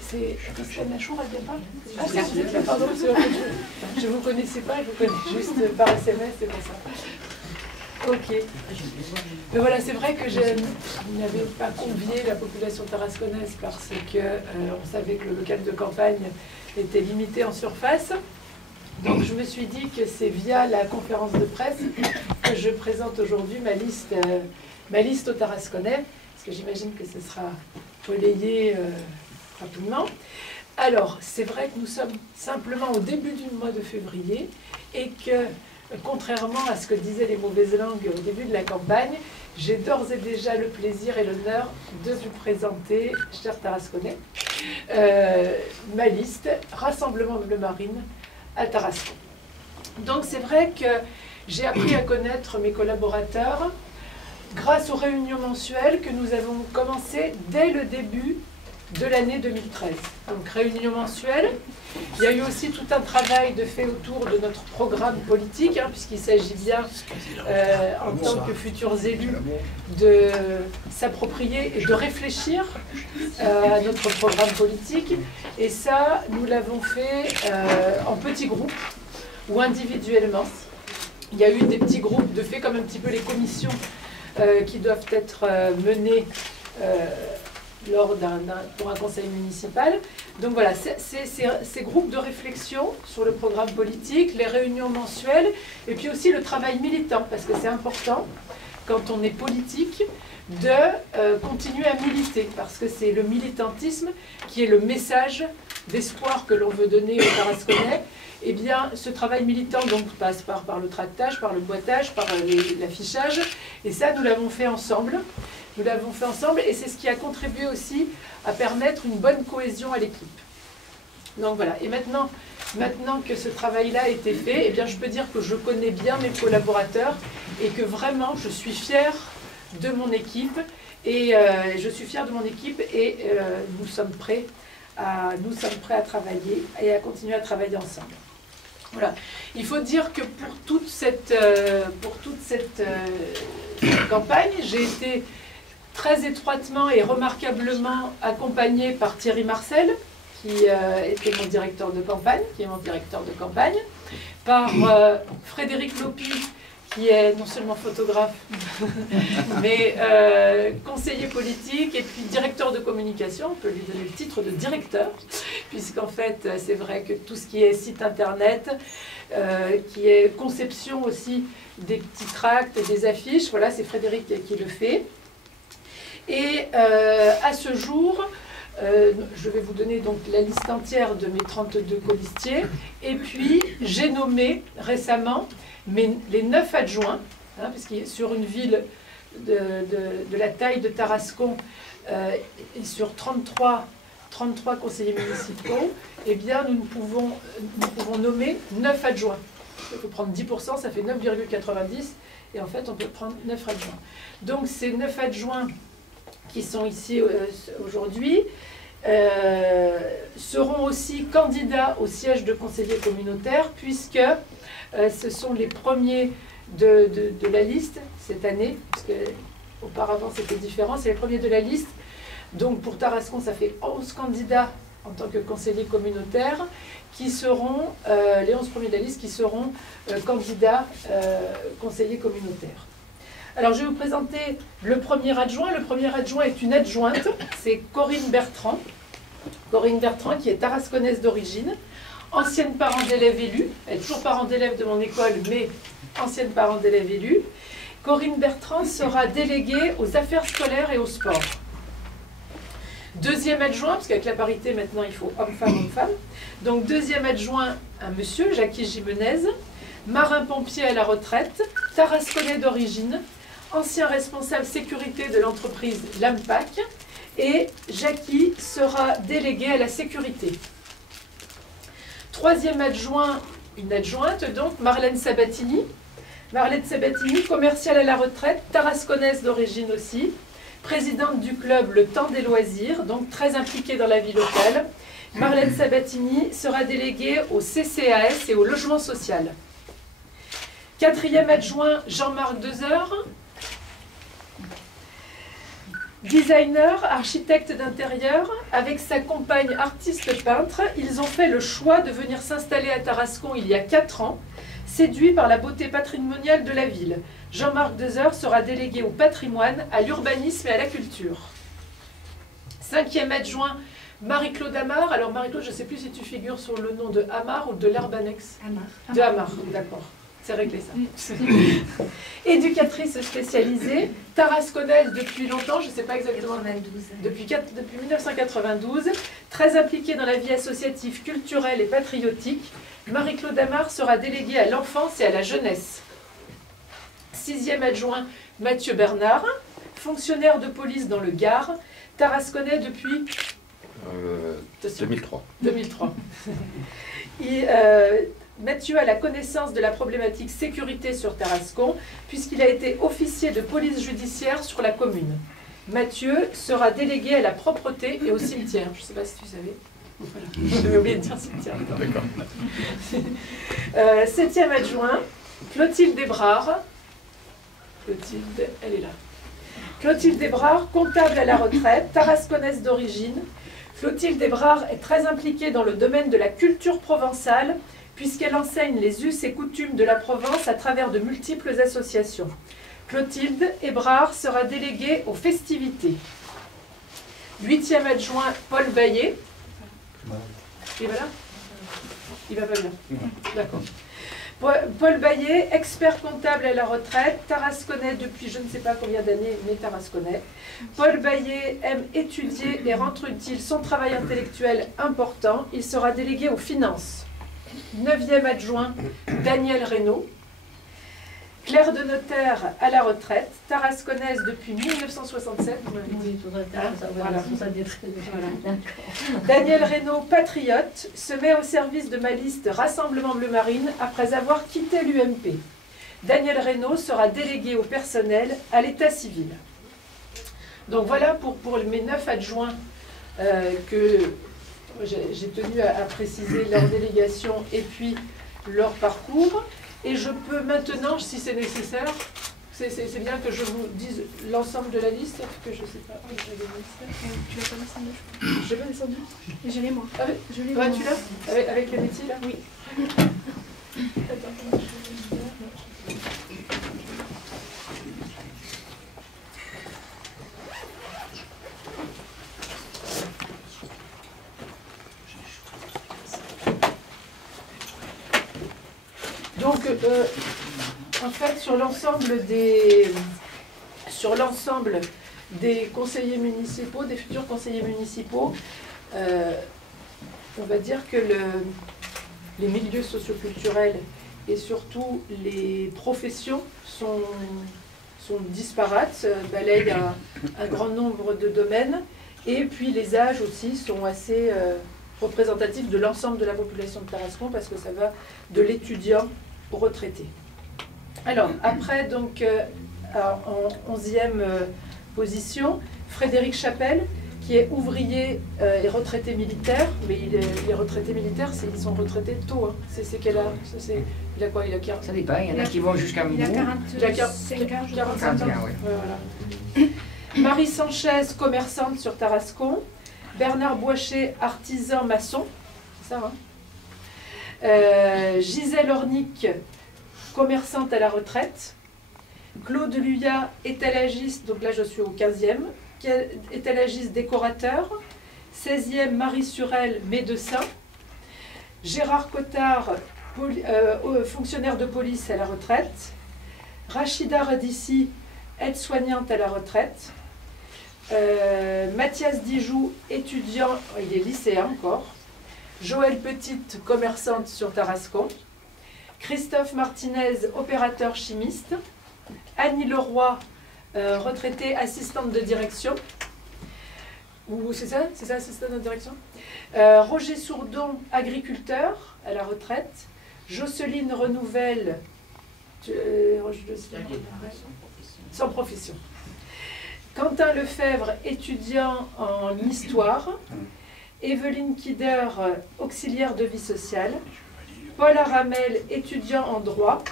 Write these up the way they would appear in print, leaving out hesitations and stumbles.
c'est Christiane Lachour, elle vient pas? Ah, c'est vous êtes là, pardon, je ne vous connaissais pas, je vous connais juste par SMS, c'est pour ça. Ok. Mais voilà, c'est vrai que je n'avais pas convié la population tarasconnaise parce que on savait que le local de campagne était limité en surface. Donc je me suis dit que c'est via la conférence de presse que je présente aujourd'hui ma liste au Tarasconnais, parce que j'imagine que ce sera relayé rapidement. Alors, c'est vrai que nous sommes simplement au début du mois de février et que, contrairement à ce que disaient les mauvaises langues au début de la campagne, j'ai d'ores et déjà le plaisir et l'honneur de vous présenter, chers Tarasconnais, ma liste Rassemblement Bleu Marine à Tarascon. Donc c'est vrai que j'ai appris à connaître mes collaborateurs grâce aux réunions mensuelles que nous avons commencées dès le début de l'année 2013. Donc réunion mensuelle, il y a eu aussi tout un travail de fait autour de notre programme politique, puisqu'il s'agit bien, en tant que futurs élus, de s'approprier et de réfléchir à notre programme politique. Et ça, nous l'avons fait en petits groupes ou individuellement. Il y a eu des petits groupes de fait, comme un petit peu les commissions qui doivent être menées pour un conseil municipal. Donc voilà, ces groupes de réflexion sur le programme politique, les réunions mensuelles, et puis aussi le travail militant, parce que c'est important, quand on est politique, de continuer à militer, parce que c'est le militantisme qui est le message d'espoir que l'on veut donner aux Tarasconnais. Eh bien, ce travail militant donc, passe par le tractage, par le boitage, par l'affichage, et ça, nous l'avons fait ensemble. Nous l'avons fait ensemble, et c'est ce qui a contribué aussi à permettre une bonne cohésion à l'équipe. Donc voilà, et maintenant que ce travail-là a été fait, eh bien, je peux dire que je connais bien mes collaborateurs, et que vraiment, je suis fière de mon équipe, et nous sommes prêts à travailler et à continuer à travailler ensemble. Voilà. Il faut dire que pour toute cette campagne, j'ai été très étroitement et remarquablement accompagnée par Thierry Marcel, qui était mon directeur de campagne, par Frédéric Lopi, qui est non seulement photographe, mais conseiller politique et puis directeur de communication. On peut lui donner le titre de directeur, puisqu'en fait, c'est vrai que tout ce qui est site internet, qui est conception aussi des petits tracts et des affiches, voilà, c'est Frédéric qui le fait. Et à ce jour, je vais vous donner donc la liste entière de mes 32 colistiers, et puis j'ai nommé récemment les 9 adjoints, puisque sur une ville de la taille de Tarascon et sur 33 conseillers municipaux, eh bien nous pouvons nommer 9 adjoints. Il faut prendre 10%, ça fait 9,90, et en fait on peut prendre 9 adjoints. Donc ces 9 adjoints qui sont ici aujourd'hui seront aussi candidats au siège de conseiller communautaire, puisque ce sont les premiers de la liste cette année, parce que auparavant c'était différent, c'est les premiers de la liste. Donc pour Tarascon, ça fait 11 candidats en tant que conseillers communautaires qui seront, les 11 premiers de la liste qui seront candidats conseillers communautaires. Alors je vais vous présenter le premier adjoint. Le premier adjoint est une adjointe, c'est Corinne Bertrand. Corinne Bertrand qui est tarasconnaise d'origine, ancienne parent d'élève élue, elle est toujours parent d'élève de mon école, mais ancienne parent d'élève élue. Corinne Bertrand sera déléguée aux affaires scolaires et au sport. Deuxième adjoint, parce qu'avec la parité maintenant il faut homme-femme, homme-femme. Donc deuxième adjoint, un monsieur, Jackie Jimenez, marin-pompier à la retraite, tarasconnais d'origine, ancien responsable sécurité de l'entreprise Lampac, et Jackie sera déléguée à la sécurité. Troisième adjoint, une adjointe, donc Marlène Sabatini. Marlène Sabatini, commerciale à la retraite, tarasconnaise d'origine aussi, présidente du club Le Temps des Loisirs, donc très impliquée dans la vie locale. Marlène Sabatini sera déléguée au CCAS et au logement social. Quatrième adjoint, Jean-Marc Dezeure. Designer, architecte d'intérieur, avec sa compagne artiste peintre, ils ont fait le choix de venir s'installer à Tarascon il y a 4 ans, séduits par la beauté patrimoniale de la ville. Jean-Marc Dezer sera délégué au patrimoine, à l'urbanisme et à la culture. 5e adjoint, Marie-Claude Amar. Alors Marie-Claude, je ne sais plus si tu figures sur le nom de Amar ou de l'Herbanex. Amar. De Amar, d'accord. C'est réglé ça. Éducatrice spécialisée, tarasconnaise depuis longtemps, je ne sais pas exactement. 92. Depuis 1992, très impliquée dans la vie associative, culturelle et patriotique, Marie-Claude Amar sera déléguée à l'enfance et à la jeunesse. 6e adjoint, Mathieu Bernard, fonctionnaire de police dans le Gard, tarasconnais depuis 2003. 2003. Mathieu a la connaissance de la problématique sécurité sur Tarascon, puisqu'il a été officier de police judiciaire sur la commune. Mathieu sera délégué à la propreté et au cimetière. Je ne sais pas si tu savais. Voilà. J'avais oublié de dire cimetière. D'accord. 7e adjoint, Clotilde Desbrard. Clotilde, elle est là. Clotilde Desbrard, comptable à la retraite, tarasconnaise d'origine. Clotilde Desbrard est très impliquée dans le domaine de la culture provençale, puisqu'elle enseigne les us et coutumes de la Provence à travers de multiples associations. Clotilde Desbrard sera déléguée aux festivités. 8e adjoint, Paul Baillet. Il va là? Il va pas bien. D'accord. Paul Baillet, expert comptable à la retraite, tarasconnais depuis je ne sais pas combien d'années, mais tarasconnais. Paul Baillet aime étudier et rendre utile son travail intellectuel important. Il sera délégué aux finances. 9e adjoint, Daniel Reynaud. Clerc de notaire à la retraite, tarasconnaise depuis 1967. Voilà. Daniel Reynaud, patriote, se met au service de ma liste Rassemblement Bleu Marine après avoir quitté l'UMP. Daniel Reynaud sera délégué au personnel à l'état civil. Donc voilà pour mes 9 adjoints que j'ai tenu à préciser leur délégation et puis leur parcours. Et je peux maintenant, si c'est nécessaire, c'est bien que je vous dise l'ensemble de la liste, que je ne sais pas. Tu l'as pas descendu? Je l'ai pas descendu? Je l'ai moi. Ah oui, Je l'ai ouais, tu l'as avec les métiers là? Oui. Attends, donc, en fait, sur l'ensemble des conseillers municipaux, des futurs conseillers municipaux, on va dire que les milieux socioculturels et surtout les professions sont disparates, balayent un grand nombre de domaines, et puis les âges aussi sont assez représentatifs de l'ensemble de la population de Tarascon, parce que ça va de l'étudiant au retraité. Alors, après, donc, en 11e position, Frédéric Chapelle, qui est ouvrier et retraité militaire, mais les retraités militaires, ils sont retraités tôt. Hein. C'est quel âge? Il a quoi? Il a 40. Ça dépend, il y en a qui vont jusqu'à Il a bout. 45 ans. 45 ans. Oui. Ouais, voilà. Marie Sanchez, commerçante sur Tarascon. Bernard Boichet, artisan maçon. C'est ça, hein? Gisèle Ornic, commerçante à la retraite. Claude Luyat, étalagiste, donc là je suis au 15e, étalagiste décorateur. 16e, Marie Surel, médecin. Gérard Cottard, fonctionnaire de police à la retraite. Rachida Radissi, aide-soignante à la retraite. Mathias Dijoux, étudiant, il est lycéen encore. Joëlle Petite, commerçante sur Tarascon. Christophe Martinez, opérateur chimiste. Annie Leroy, retraitée assistante de direction. C'est ça, assistante de direction. Roger Sourdon, agriculteur à la retraite. Jocelyne Renouvelle, sans profession. Quentin Lefebvre, étudiant en histoire. Evelyne Kider, auxiliaire de vie sociale. Paul Aramel, étudiant en droit.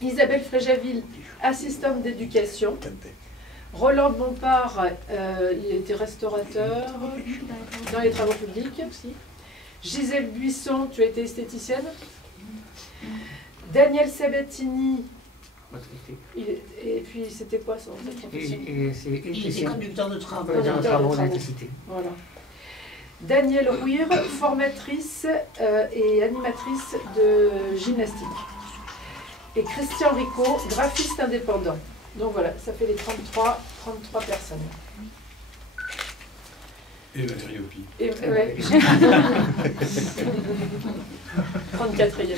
Isabelle Fréjaville, assistante d'éducation. Roland Bompard, il était restaurateur dans les travaux publics. Gisèle Buisson, tu as été esthéticienne. Daniel Sabatini, et puis c'était quoi son profession? Il était conducteur de travaux. Conducteur de travaux. d'électricité. Voilà. Danielle Rouire, formatrice et animatrice de gymnastique. Et Christian Rico, graphiste indépendant. Donc voilà, ça fait les 33 personnes. Et Valérie Opie. Et, ouais. 34e.